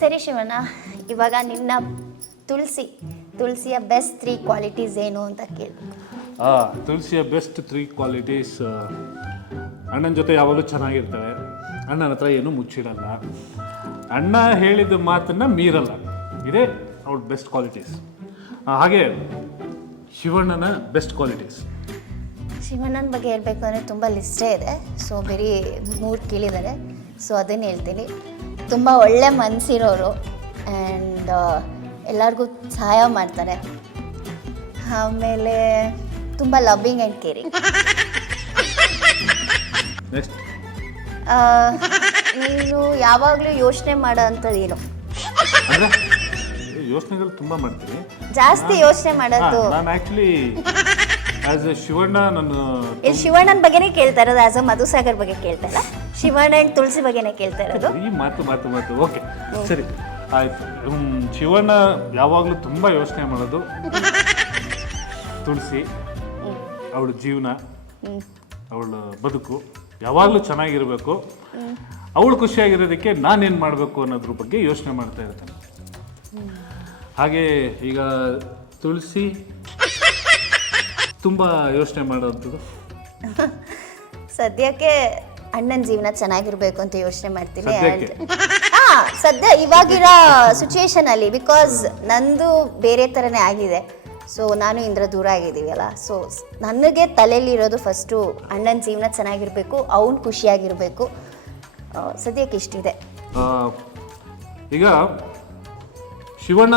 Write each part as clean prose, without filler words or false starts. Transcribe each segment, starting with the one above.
ಸರಿ ಶಿವಣ್ಣ, ಇವಾಗ ನಿನ್ನ ತುಳಸಿಯ ಬೆಸ್ಟ್ 3 ಕ್ವಾಲಿಟೀಸ್ ಏನು ಅಂತ ಕೇಳಿ. ತುಳಸಿಯ ಬೆಸ್ಟ್ 3 ಕ್ವಾಲಿಟೀಸ್, ಅಣ್ಣನ ಜೊತೆ ಯಾವಾಗಲೂ ಚೆನ್ನಾಗಿರ್ತವೆ, ಅಣ್ಣನ ಹತ್ರ ಏನೂ ಮುಚ್ಚಿಡಲ್ಲ, ಅಣ್ಣ ಹೇಳಿದ ಮಾತನ್ನು ಮೀರಲ್ಲ, ಇದೇ ಅವ್ರ ಬೆಸ್ಟ್ ಕ್ವಾಲಿಟೀಸ್. ಹಾಗೆ ಶಿವಣ್ಣನ ಬೆಸ್ಟ್ ಕ್ವಾಲಿಟೀಸ್. ಶಿವಣ್ಣನ ಬಗ್ಗೆ ಹೇಳಬೇಕು ಅಂದರೆ ತುಂಬ ಲಿಸ್ಟೇ ಇದೆ. ಸೊ ಬರೀ 3 ಕೇಳಿದ್ದಾರೆ, ಸೊ ಅದನ್ನು ಹೇಳ್ತೀನಿ. ತುಂಬ ಒಳ್ಳೆ ಮನಸ್ಸಿರೋರು ಆ್ಯಂಡ್ ಎಲ್ಲರಿಗೂ ಸಹಾಯ ಮಾಡ್ತಾರೆ. ಆಮೇಲೆ ತುಂಬ ಲವ್ವಿಂಗ್ ಆ್ಯಂಡ್ ಕೇರಿಂಗ್. ನೆಕ್ಸ್ಟ್, ನೀನು ಯಾವಾಗಲೂ ಯೋಚನೆ ಮಾಡೋ ಅಂಥದ್ದು ಏನು? ಅಂದರೆ ಯೋಚನೆಗಳು ತುಂಬ ಮಾಡ್ತೀನಿ, ಜಾಸ್ತಿ ಯೋಚನೆ ಮಾಡೋದು. ನಾನು ಆ್ಯಕ್ಚುಲಿ ಆ್ಯಸ್ ಎ ಶಿವಣ್ಣ ನಾನು ಶಿವಣ್ಣನ ಬಗ್ಗೆನೇ ಕೇಳ್ತಾ ಇರೋದು, ಆ್ಯಸ್ ಅ ಮಧುಸಾಗರ್ ಬಗ್ಗೆ ಕೇಳ್ತಾ ಇಲ್ಲ, ಶಿವಣ್ಣ ಆ್ಯಂಡ್ ತುಳಸಿ ಬಗ್ಗೆನೇ ಕೇಳ್ತಾ ಇರೋದು. ಈ ಮಾತು ಓಕೆ ಸರಿ ಆಯಿತು. ಶಿವಣ್ಣ ಯಾವಾಗಲೂ ತುಂಬ ಯೋಚನೆ ಮಾಡೋದು ತುಳಸಿ, ಅವಳ ಜೀವನ, ಅವಳ ಬದುಕು ಯಾವಾಗಲೂ ಚೆನ್ನಾಗಿರಬೇಕು, ಅವಳು ಖುಷಿಯಾಗಿರೋದಕ್ಕೆ ನಾನೇನು ಮಾಡಬೇಕು ಅನ್ನೋದ್ರ ಬಗ್ಗೆ ಯೋಚನೆ ಮಾಡ್ತಾ ಇರ್ತಾನೆ. ಹಾಗೆ ಈಗ ತುಳಸಿ ತುಂಬ ಯೋಚನೆ ಮಾಡೋವಂಥದ್ದು ಸದ್ಯಕ್ಕೆ ಅಣ್ಣನ ಜೀವನ ಚೆನ್ನಾಗಿರ್ಬೇಕು ಅಂತ ಯೋಚನೆ ಮಾಡ್ತೀನಿ. ಸದ್ಯಕ್ಕೆ? ಸದ್ಯ ಇವಾಗಿರೋ ಸಿಚುಯೇಷನ್ ಅಲ್ಲಿ, ಬಿಕಾಸ್ ನಂದು ಬೇರೆ ಥರನೇ ಆಗಿದೆ. ಸೊ ನಾನು ಇಂದ್ರ ದೂರ ಆಗಿದ್ದೀವಲ್ಲ, ಸೊ ನನಗೆ ತಲೆಯಲ್ಲಿರೋದು ಫಸ್ಟು ಅಣ್ಣನ ಜೀವನ ಚೆನ್ನಾಗಿರಬೇಕು, ಅವ್ನು ಖುಷಿಯಾಗಿರಬೇಕು. ಸದ್ಯಕ್ಕೆ ಇಷ್ಟಿದೆ. ಈಗ ಶಿವಣ್ಣ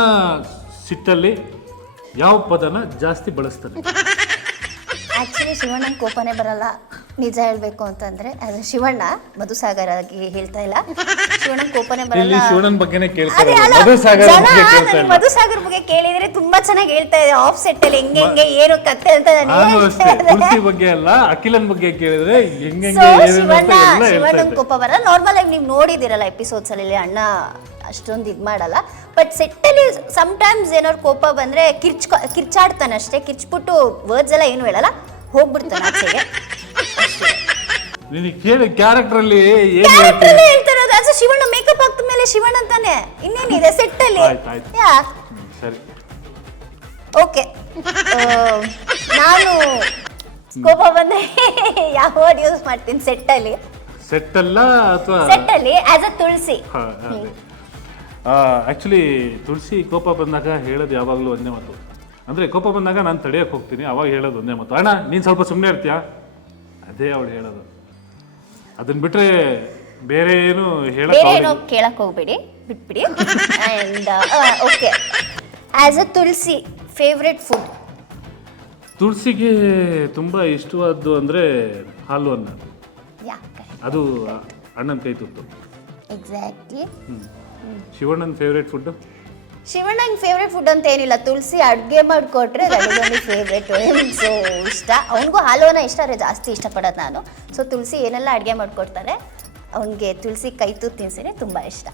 ಸಿಟ್ಟಲ್ಲಿ ಯಾವ ಪದನ ಜಾಸ್ತಿ ಬಳಸ್ತಾನೆ? ಆ್ಯಕ್ಚುಲಿ ಶಿವಣ್ಣನ ಕೋಪನೇ ಬರಲ್ಲ, ನಿಜ ಹೇಳಬೇಕು ಅಂತಂದರೆ. ಅದು ಶಿವಣ್ಣ ಮಧುಸಾಗರ್ ಆಗಿ ಹೇಳ್ತಾ ಇಲ್ಲ, ಶಿವಣ್ಣನ ಕೋಪನೇ ಬರಲ್ಲ. ಶಿವಣ್ಣನ ಬಗ್ಗೆನೇ ಮಧುಸಾಗರ್ ಬಗ್ಗೆ ಕೇಳಿದ್ರೆ ತುಂಬಾ ಚೆನ್ನಾಗಿ ಹೇಳ್ತಾ ಇದೆ, ಆಫ್ ಸೆಟ್ ಅಲ್ಲಿ ಹೆಂಗೆ ಏನು ಕತ್ತೆ ಅಂತ. ತುಳಸಿ ಬಗ್ಗೆ ಅಲ್ಲ, ಅಖಿಲನ್ ಬಗ್ಗೆ ಕೇಳಿದ್ರೆ ಶಿವಣ್ಣನ ಕೋಪ ಬರಲ್ಲ. ನಾರ್ಮಲ್ ಆಗಿ ನೀವು ನೋಡಿದಿರಲ್ಲ ಎಪಿಸೋಡ್ಸ್ ಅಲ್ಲಿ, ಅಣ್ಣ ಅಷ್ಟೊಂದು ಇದು ಮಾಡಲ್ಲ. ಬಟ್ ಸೆಟ್ಟಲ್ಲಿ ಸಮ್ಟೈಮ್ಸ್ ಏನಾದ್ರು ಕೋಪ ಬಂದರೆ ಕಿರ್ಚಾಡ್ತಾನೆ ಅಷ್ಟೇ, ಕಿರ್ಚ್ಬಿಟ್ಟು ವರ್ಡ್ಸ್ ಎಲ್ಲ ಏನು ಹೇಳಲ್ಲ, ಹೋಗ್ಬಿಡ್ತಾನೆ ಆಚೆಗೆ. ಕ್ಯಾರೆಕ್ಟರ್ ಹೇಳ್ತಾರೋದು ಶಿವಣ್ಣ ಮೇಕಪ್ ಆಗ್ತ ಮೇಲೆ ಶಿವಣ್ಣ ಅಂತಾನೆ, ಇನ್ನೇನಿದೆ ಸೆಟ್ಟಲ್ಲಿ. ಸರಿ ಓಕೆ, ನಾನು ಕೋಪ ಬಂದ್ರೆ ಯಾವ ವರ್ಡ್ ಯೂಸ್ ಮಾಡ್ತೀನಿ ಸೆಟ್ಟಲ್ಲಿ? ಸೆಟ್ಟಲ್ಲ ಅಥವಾ ಸೆಟ್ಟಲ್ಲಿ ಆಸ್ ಅ ತುಳಸಿ. ಆ್ಯಕ್ಚುಲಿ ತುಳಸಿ ಕೋಪ ಬಂದಾಗ ಹೇಳೋದು ಯಾವಾಗಲೂ ಒಂದೇ ಮಾತು, ಅಂದರೆ ಕೋಪ ಬಂದಾಗ ನಾನು ತಡೆಯೋಕೆ ಹೋಗ್ತೀನಿ, ಅವಾಗ ಹೇಳೋದು ಒಂದೇ ಮಾತು, ಅಣ್ಣ ನೀನು ಸ್ವಲ್ಪ ಸುಮ್ಮನೆ ಇರ್ತೀಯಾ, ಅದೇ ಅವಳು ಹೇಳೋದು. ಅದನ್ನ ಬಿಟ್ಟರೆ ಬೇರೆ ಏನು ಕೇಳಕ್ಕೆ ಹೋಗ್ಬೇಡಿ, ಬಿಟ್ಬಿಡಿ. And okay, as a Tulasi favourite food? ತುಳಸಿಗೆ ತುಂಬ ಇಷ್ಟವಾದ್ದು ಅಂದರೆ ಹಾಲು ಅನ್ನ, ಅದು ಅಣ್ಣನ ಕೈ ತುತ್ತು. ಎಕ್ಸಾಕ್ಟ್ಲಿ. ಶಿವಣ್ಣನ ಫೇವ್ರೇಟ್ ಫುಡ್? ಶಿವಣ್ಣನ ಫೇವ್ರೇಟ್ ಫುಡ್ ಅಂತ ಏನಿಲ್ಲ, ತುಳಸಿ ಅಡುಗೆ ಮಾಡಿಕೊಟ್ರೆ ನನಗೆ ಫೇವ್ರೇಟ್. ಸೊ ಇಷ್ಟ, ಅವನಿಗೂ ಹಾಲುವನ್ನ ಇಷ್ಟ, ಆದರೆ ಜಾಸ್ತಿ ಇಷ್ಟಪಡೋದು ನಾನು. ಸೊ ತುಳಸಿ ಏನೆಲ್ಲ ಅಡುಗೆ ಮಾಡಿಕೊಡ್ತಾರೆ, ಅವನಿಗೆ ತುಳಸಿ ಕೈ ತುತ್ತು ತಿನ್ಸಿದ್ರೆ ತುಂಬ ಇಷ್ಟ.